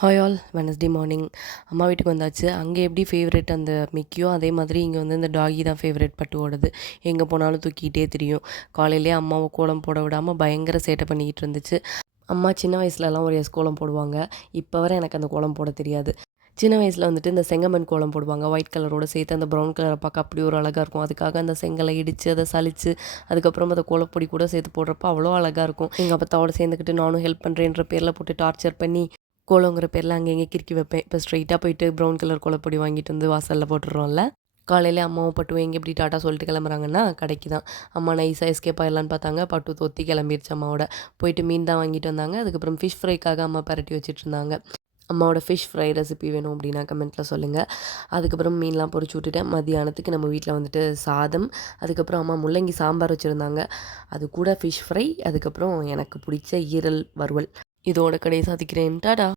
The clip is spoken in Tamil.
ஹாய் ஆல் வெனஸ்டே மார்னிங் அம்மா வீட்டுக்கு வந்தாச்சு. அங்கே எப்படி ஃபேவரெட் அந்த மிக்கியோ அதே மாதிரி இங்கே வந்து இந்த டாகி தான் ஃபேவரெட் பட்டுவோடது. எங்கே போனாலும் தூக்கிட்டே தெரியும். காலையிலேயே அம்மாவை கோலம் போட விடாமல் பயங்கர சேட்டை பண்ணிக்கிட்டு இருந்துச்சு. அம்மா சின்ன வயசுலலாம் ஒரு கோலம் போடுவாங்க. இப்போ வரை எனக்கு அந்த கோலம் போட தெரியாது. சின்ன வயசில் வந்துட்டு இந்த செங்கமண் கோலம் போடுவாங்க. ஒயிட் கலரோட சேர்த்து அந்த ப்ரௌன் கலரை பார்க்க அப்படி ஒரு அழகாக இருக்கும். அதுக்காக அந்த செங்கலை இடித்து அதை சலித்து அதுக்கப்புறம் அதை கோலப்பொடி கூட சேர்த்து போடுறப்ப அவ்வளோ அழகாக இருக்கும். எங்கள் அப்பத்தாவோட சேர்ந்துக்கிட்டு நானும் ஹெல்ப் பண்ணுறேன்ற பேரில் போட்டு டார்ச்சர் பண்ணி கோலங்கிற பேரில் அங்கே இங்கே கிறுக்கி வைப்பேன். இப்போ ஸ்ட்ரைட்டாக போயிட்டு ப்ரௌன் கலர் கோலப்பொடி வாங்கிட்டு வந்து வாசலில் போட்டுடுறோம்ல. காலையிலே அம்மாவும் பட்டுவும் எங்கே எப்படி டாட்டா சொல்லிட்டு கிளம்புறாங்கன்னா கடைக்கு தான். அம்மா நைஸாக எஸ்கேப் ஆயிடலான்னு பார்த்தாங்க. பட்டு தொத்தி கிளம்பிடுச்சு அம்மாவோட. போயிட்டு மீன் தான் வாங்கிட்டு வந்தாங்க. அதுக்கப்புறம் ஃபிஷ் ஃப்ரைக்காக அம்மா பரட்டி வச்சுட்டு இருந்தாங்க. அம்மாவோட ஃபிஷ் ஃப்ரை ரெசிபி வேணும் அப்படின்னா கமெண்ட்டில் சொல்லுங்கள். அதுக்கப்புறம் மீன்லாம் பொரிச்சு விட்டுட்டேன். மதியானத்துக்கு நம்ம வீட்டில் வந்துட்டு சாதம், அதுக்கப்புறம் அம்மா முள்ளங்கி சாம்பார் வச்சுருந்தாங்க. அது கூட ஃபிஷ் ஃப்ரை, அதுக்கப்புறம் எனக்கு பிடிச்ச ஈரல் வறுவல். இதோட கடையை சாதிக்கிறேன். டாடா.